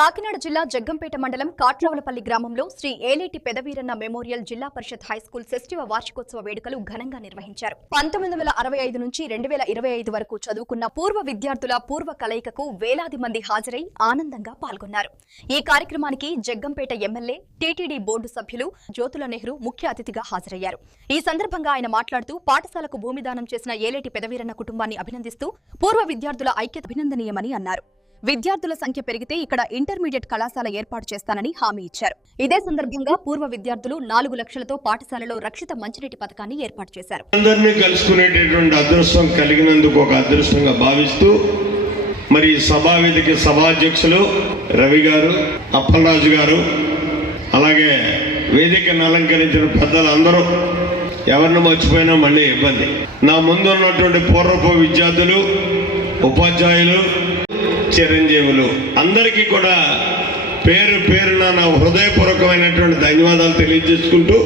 కాకినాడ జిల్లా జగ్గంపేట మండలం కాట్రావులపల్లి గ్రామంలో శ్రీ ఏలేటి పెదవీరన్న మెమోరియల్ జిల్లా పరిషత్ హైస్కూల్ శిష్టివ వార్షికోత్సవ వేడుకలు ఘనంగా నిర్వహించారు. 1965 నుంచి 2025 వరకు చదువుకున్న పూర్వ విద్యార్థుల పూర్వ కలయికకు వేలాది మంది హాజరై ఆనందంగా పాల్గొన్నారు. ఈ కార్యక్రమానికి జగ్గంపేట ఎమ్మెల్యే, టీటీడీ బోర్డు సభ్యులు జ్యోతుల నెహ్రూ ముఖ్య అతిథిగా హాజరయ్యారు. ఈ సందర్భంగా ఆయన మాట్లాడుతూ పాఠశాలకు భూమిదానం చేసిన ఏలేటి పెదవీరన్న కుటుంబాన్ని అభినందిస్తూ పూర్వ విద్యార్థుల ఐక్యత అభినందనీయమని అన్నారు. విద్యార్థుల సంఖ్య పెరిగితే ఇక్కడ ఇంటర్మీడియట్ కళాశాల ఏర్పాటు చేస్తానని హామీ ఇచ్చారు. ఇదే సందర్భంగా పూర్వ విద్యార్థులు 4 లక్షలతో పాఠశాలలో రక్షిత మంచినీటి పథకాన్ని ఏర్పాటు చేశారు. అందరినీ కలుసుకునేటటువంటి అదృష్టం కలిగినందుకు ఒక అదృష్టంగా భావిస్తూ మరి సభావేదిక సభాధ్యక్షులు రవి గారు, అప్పలరాజు గారు, అలాగే వేదికను అలంకరించిన పెద్దలందరూ, ఎవరిని మర్చిపోయినా మళ్ళీ ఇబ్బంది. నా ముందు ఉన్నటువంటి పూర్వపు విద్యార్థులు, ఉపాధ్యాయులు, చిరంజీవులు అందరికీ కూడా పేరు పేరున నా హృదయపూర్వకమైనటువంటి ధన్యవాదాలు తెలియజేసుకుంటూ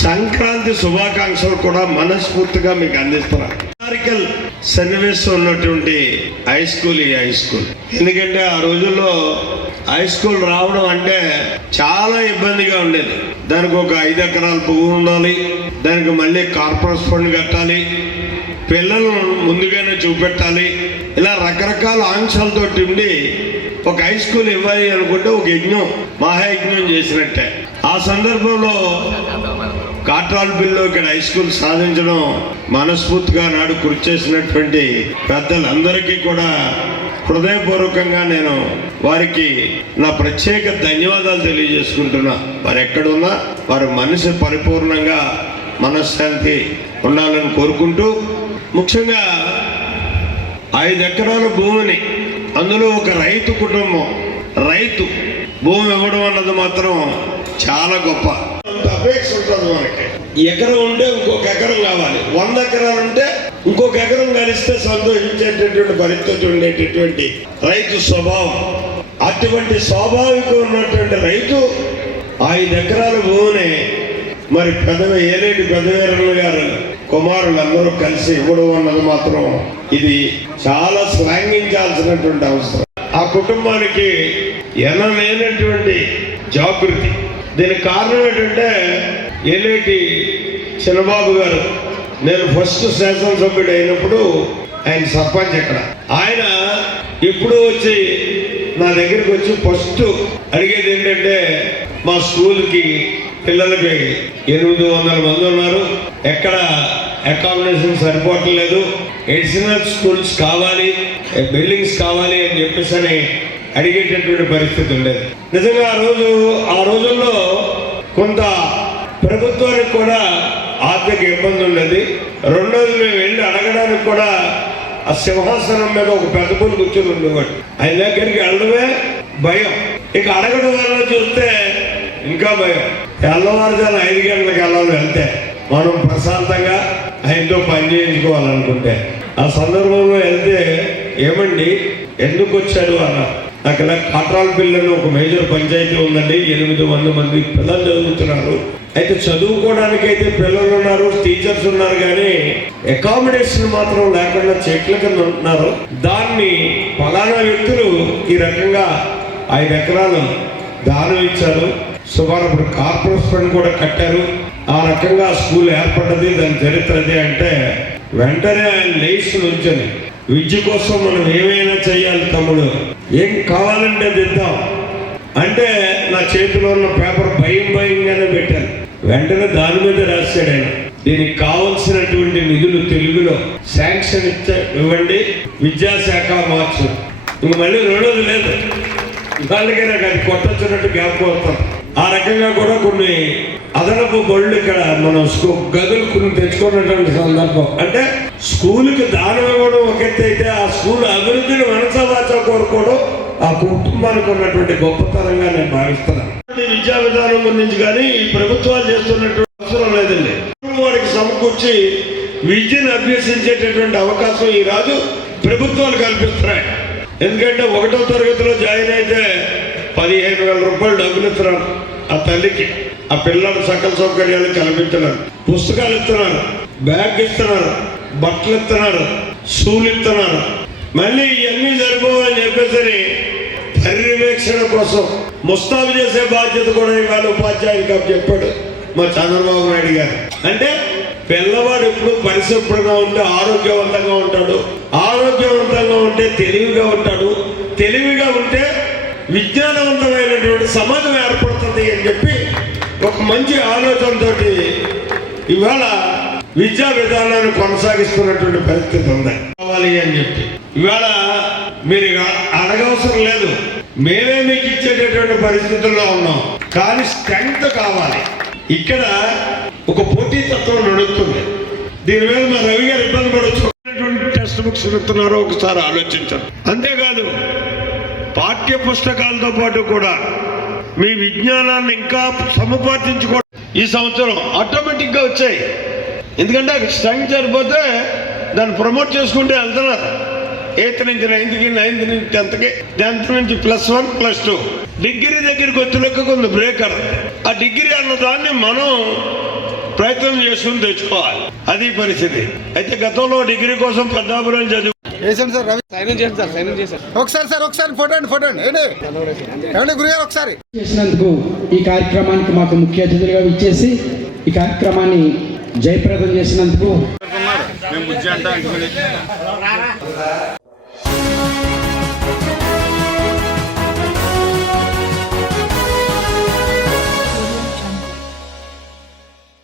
సంక్రాంతి శుభాకాంక్షలు కూడా మనస్ఫూర్తిగా మీకు అందిస్తున్నాను. హిస్టారికల్ సన్నివేశం ఉన్నటువంటి హై స్కూల్ ఈ హై స్కూల్. ఎందుకంటే ఆ రోజుల్లో హై స్కూల్ రావడం అంటే చాలా ఇబ్బందిగా ఉండేది. దానికి ఒక 5 ఎకరాల పువ్వు ఉండాలి, దానికి మళ్ళీ కార్పొరేట్ ఫండ్ కట్టాలి, పిల్లలు ముందుగానే చూపెట్టాలి, ఇలా రకరకాల ఆంక్షలతో ఉండి ఒక హై స్కూల్ ఇవ్వాలి అనుకుంటే ఒక యజ్ఞం, మహాయజ్ఞం చేసినట్టే. ఆ సందర్భంలో కాట్రావులపల్లిలో ఇక్కడ హై స్కూల్ సాధించడం మనస్ఫూర్తిగా నాడు కృషి చేసినటువంటి పెద్దలందరికీ కూడా హృదయపూర్వకంగా నేను వారికి నా ప్రత్యేక ధన్యవాదాలు తెలియజేసుకుంటున్నా. వారు ఎక్కడున్నా వారి మనసు పరిపూర్ణంగా మనశ్శాంతి ఉండాలని కోరుకుంటూ, ముఖ్యంగా 5 ఎకరాల భూమిని, అందులో ఒక రైతు కుటుంబం, రైతు భూమి ఇవ్వడం అన్నది మాత్రం చాలా గొప్ప. అపేక్ష ఉంటుంది మనకి. ఎకరం ఉంటే ఇంకొక ఎకరం కావాలి, 100 ఎకరాలు ఉంటే ఇంకొక ఎకరం కలిస్తే సంతోషించేటటువంటి పరిస్థితి ఉండేటటువంటి రైతు స్వభావం. అటువంటి స్వాభావికం ఉన్నటువంటి రైతు 5 ఎకరాల భూమిని మరి ఏలేటి పెదవీరన్న గారు కుమారులందరూ కలిసి ఇవ్వడం అన్నది మాత్రం ఇది చాలా శ్లాఘించాల్సినటువంటి అవసరం. ఆ కుటుంబానికి ఎనలేనటువంటి జాగృతి. దీనికి కారణం ఏంటంటే ఏలేటి చిన్నబాబు గారు, నేను ఫస్ట్ శాసనసభ్యుడు అయినప్పుడు ఆయన సర్పంచ్ ఇక్కడ. ఆయన ఇప్పుడు వచ్చి నా దగ్గరికి వచ్చి ఫస్ట్ అడిగేది ఏంటంటే, మా స్కూల్కి పిల్లలకి 800 మంది ఉన్నారు, ఎక్కడ అకామిడేషన్ సరిపోవట్లేదు, ఎడిషనల్ స్కూల్స్ కావాలి, బిల్డింగ్స్ కావాలి అని చెప్పేసి అని అడిగేటటువంటి పరిస్థితి ఉండేది. నిజంగా ఆ రోజుల్లో కొంత ప్రభుత్వానికి కూడా ఆర్థిక ఇబ్బంది ఉండేది. రెండోది మేము వెళ్ళి అడగడానికి కూడా ఆ సింహాసనం మీద ఒక పెద్ద పూలు కూర్చొని ఉండేవాడు. ఆయన దగ్గరికి వెళ్ళడమే భయం. ఇక అడగడం వల్ల చూస్తే ఇంకా భయం. తెల్లవారుజాము 5 గంటలకు వెళ్ళాలి. వెళ్తే మనం ప్రశాంతంగా ఆయనతో పని చేయించుకోవాలనుకుంటే, ఆ సందర్భంలో వెళ్తే ఏమండి ఎందుకు వచ్చాడు అన్నారు. అక్కడ కాట్రావులపల్లిలో ఒక మేజర్ పంచాయతీ ఉందండి, 800 మంది పిల్లలు చదువుతున్నారు. అయితే చదువుకోవడానికి అయితే పిల్లలు ఉన్నారు, టీచర్స్ ఉన్నారు, కానీ అకామిడేషన్ మాత్రం లేకుండా చెట్ల కింద ఉంటున్నారు. దాన్ని ఫలానా వ్యక్తులు ఈ రకంగా 5 ఎకరాలు దానం ఇచ్చారు. సుమారు ఇప్పుడు కార్పొరేట్ ఫండ్ కూడా కట్టారు. ఆ రకంగా స్కూల్ ఏర్పడ్డది, దాని చరిత్ర అదే అంటే వెంటనే ఆయన లేచి నుంచొని, విద్య కోసం మనం ఏమైనా చెయ్యాలి తమ్ముడు, ఏం కావాలంటే దిద్దాం అంటే నా చేతిలో ఉన్న పేపర్ భయంగానే పెట్టాను. వెంటనే దాని మీద రాశాడు ఆయన, దీనికి కావలసినటువంటి నిధులు తెలుగులో శాంక్షన్ ఇవ్వండి, విద్యాశాఖ మార్చు. ఇంక మళ్ళీ రెండోది లేదు, వాళ్ళకే నాకు అది కొట్టొచ్చినట్టు జ్ఞాపకం అవుతాం. ఆ రకంగా కూడా కొన్ని అదనపు బళ్ళు ఇక్కడ మనం గదులు కొన్ని తెచ్చుకున్నటువంటి సందర్భం. అంటే స్కూల్కి దానం ఇవ్వడం ఒక ఎత్తు అయితే, ఆ స్కూల్ అభివృద్ధిని మనసావాచా కోరుకోవడం ఆ కుటుంబానికి ఉన్నటువంటి గొప్పతనంగా నేను భావిస్తున్నాను. విద్యా విధానం గురించి కానీ ఈ ప్రభుత్వాలు చేస్తున్నటువంటి అవసరం లేదండి. వారికి సమకూర్చి విద్యను అభ్యసించేటటువంటి అవకాశం ఈ రాజు ప్రభుత్వాలు కల్పిస్తున్నాయి. ఎందుకంటే 1వ తరగతిలో జాయిన్ అయితే 15,000 రూపాయలు డబ్బులు ఇస్తున్నారు ఆ తల్లికి. ఆ పిల్లలు సకల సౌకర్యాలు కల్పిస్తున్నారు, పుస్తకాలు ఇస్తున్నారు, బ్యాగ్ ఇస్తున్నారు, బట్టలు ఇస్తున్నారు, షూలు ఇస్తున్నారు. మళ్ళీ ఇవన్నీ సరిపోవని చెప్పేసి పర్యవేక్షణ కోసం ముస్తాబు చేసే బాధ్యత కూడా ఇవాళ ఉపాధ్యాయులకు చెప్పాడు మా చంద్రబాబు నాయుడు గారు. అంటే పిల్లవాడు ఎప్పుడు పరిశుభ్రంగా ఉంటే ఆరోగ్యవంతంగా ఉంటాడు, ఆరోగ్యవంతంగా ఉంటే తెలివిగా ఉంటాడు, తెలివిగా ఉంటే విజ్ఞానవంతమైనటువంటి సమాజం ఏర్పడుతుంది అని చెప్పి ఒక మంచి ఆలోచనతోటి ఇవాళ విద్యా విధానాన్ని కొనసాగిస్తున్నటువంటి పరిస్థితి ఉంది. కావాలి అని చెప్పి ఇవాళ మీరు అడగవసరం లేదు, మేమే మీకు ఇచ్చేటటువంటి పరిస్థితుల్లో ఉన్నాం. కానీ స్ట్రెంగ్త్ కావాలి. ఇక్కడ ఒక పోటీతత్వం నడుస్తుంది. దీని మీద మా రవి గారు ఇబ్బంది పడవచ్చు. టెక్స్ట్ బుక్స్ ఇస్తున్నారో ఒకసారి ఆలోచించండి. అంతేకాదు పాఠ్య పుస్తకాలతో పాటు కూడా మీ విజ్ఞానాన్ని ఇంకా సముపార్జించుకోవడం ఈ సంవత్సరం ఆటోమేటిక్గా వచ్చాయి. ఎందుకంటే స్ట్రెంగ్త్ సరిపోతే దాన్ని ప్రమోట్ చేసుకుంటే వెళ్తున్నారు. 8th నుంచి 9th, 9th నుంచి 10th, 10th నుంచి +1, +2 డిగ్రీ దగ్గరికి వచ్చే లెక్క కొంత బ్రేకర్. ఆ డిగ్రీ అన్న దాన్ని మనం ప్రయత్నం చేసుకుని తెచ్చుకోవాలి. అది పరిస్థితి. అయితే గతంలో డిగ్రీ కోసం పెద్దాపురం చదివి ఒకసారి ఫోటో గురుగారు ఒకసారి చేసినందుకు ఈ కార్యక్రమానికి మాకు ముఖ్య అతిథులుగా ఇచ్చేసి ఈ కార్యక్రమాన్ని జయప్రదం చేసినందుకు